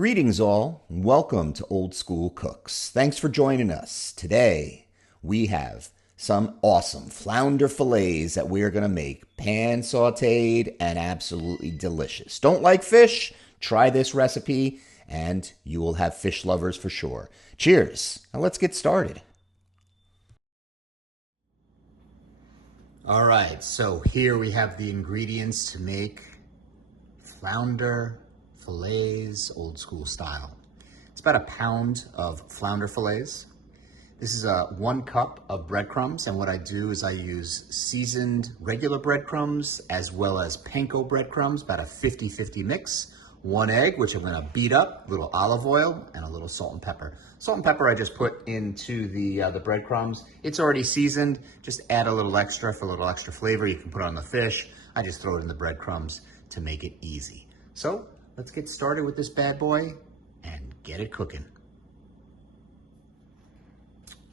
Greetings, all. Welcome to Old School Cooks. Thanks for joining us. Today, we have some awesome flounder fillets that we are going to make pan sauteed and absolutely delicious. Don't like fish? Try this recipe and you will have fish lovers for sure. Cheers. Now let's get started. All right, so here we have the ingredients to make flounder fillets, old school style. It's about a pound of flounder fillets. This is 1 cup of breadcrumbs, and what I do is I use seasoned regular breadcrumbs as well as panko breadcrumbs, about a 50-50 mix. 1 egg, which I'm gonna beat up, a little olive oil, and a little salt and pepper. Salt and pepper I just put into the breadcrumbs. It's already seasoned, just add a little extra for a little extra flavor. You can put it on the fish. I just throw it in the breadcrumbs to make it easy. So let's get started with this bad boy and get it cooking.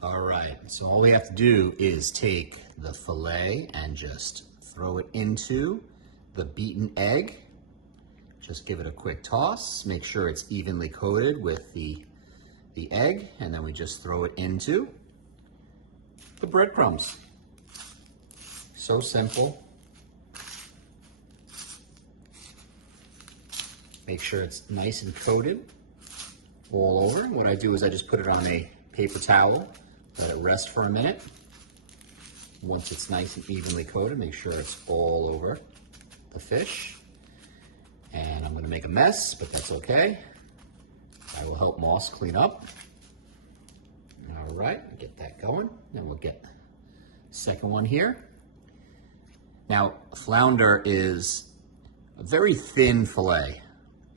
All right, so all we have to do is take the fillet and just throw it into the beaten egg. Just give it a quick toss, make sure it's evenly coated with the egg, and then we just throw it into the breadcrumbs. So simple. Make sure it's nice and coated all over. What I do is I just put it on a paper towel, let it rest for a minute. Once it's nice and evenly coated, make sure it's all over the fish. And I'm gonna make a mess, but that's okay. I will help Moss clean up. All right, get that going. Then we'll get the second one here. Now, flounder is a very thin fillet.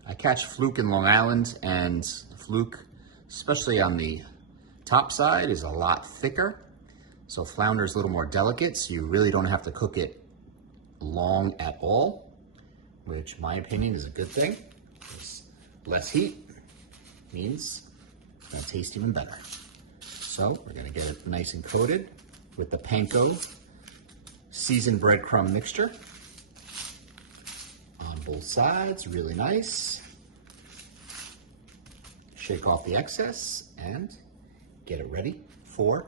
I catch fluke in Long Island, and fluke, especially on the top side, is a lot thicker. So flounder is a little more delicate, so you really don't have to cook it long at all, which in my opinion is a good thing. Less heat means it's gonna taste even better. So we're gonna get it nice and coated with the panko seasoned breadcrumb mixture on both sides, really nice. Shake off the excess and get it ready for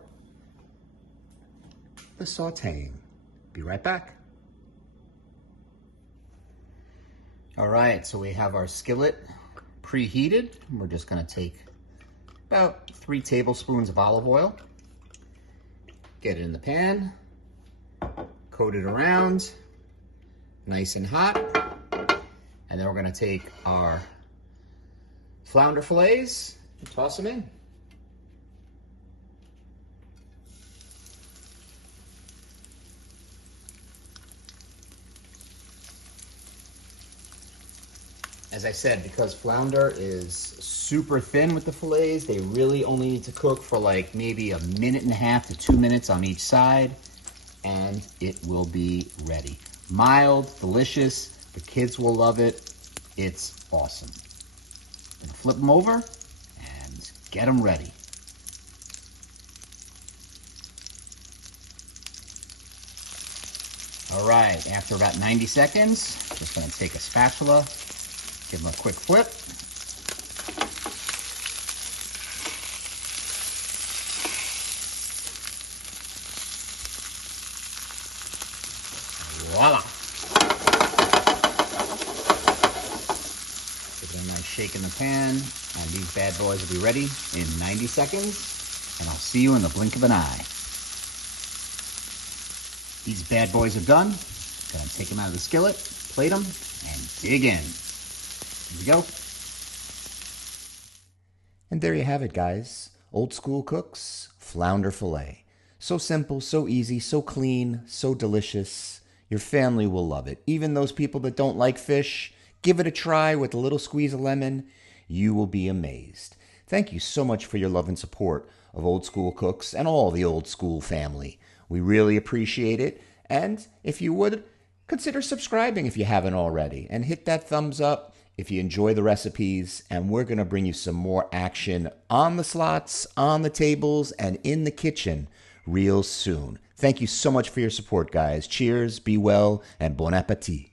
the sauteing. Be right back. All right, so we have our skillet preheated. We're just gonna take about 3 tablespoons of olive oil, get it in the pan, coat it around, nice and hot, and then we're gonna take our flounder fillets and toss them in. As I said, because flounder is super thin with the fillets, they really only need to cook for like maybe 1.5 to 2 minutes on each side, and it will be ready. Mild, delicious, the kids will love it. It's awesome. I'm gonna flip them over and get them ready. All right, after about 90 seconds, just gonna take a spatula, give them a quick flip. Voila. Give it a nice shake in the pan, and these bad boys will be ready in 90 seconds, and I'll see you in the blink of an eye. These bad boys are done. Gonna take them out of the skillet, plate them, and dig in. Here we go. And there you have it, guys. Old School Cooks flounder fillet. So simple, so easy, so clean, so delicious. Your family will love it. Even those people that don't like fish, give it a try with a little squeeze of lemon. You will be amazed. Thank you so much for your love and support of Old School Cooks and all the Old School family. We really appreciate it. And if you would, consider subscribing if you haven't already, and hit that thumbs up if you enjoy the recipes. And we're going to bring you some more action on the slots, on the tables, and in the kitchen real soon. Thank you so much for your support, guys. Cheers, be well, and bon appetit.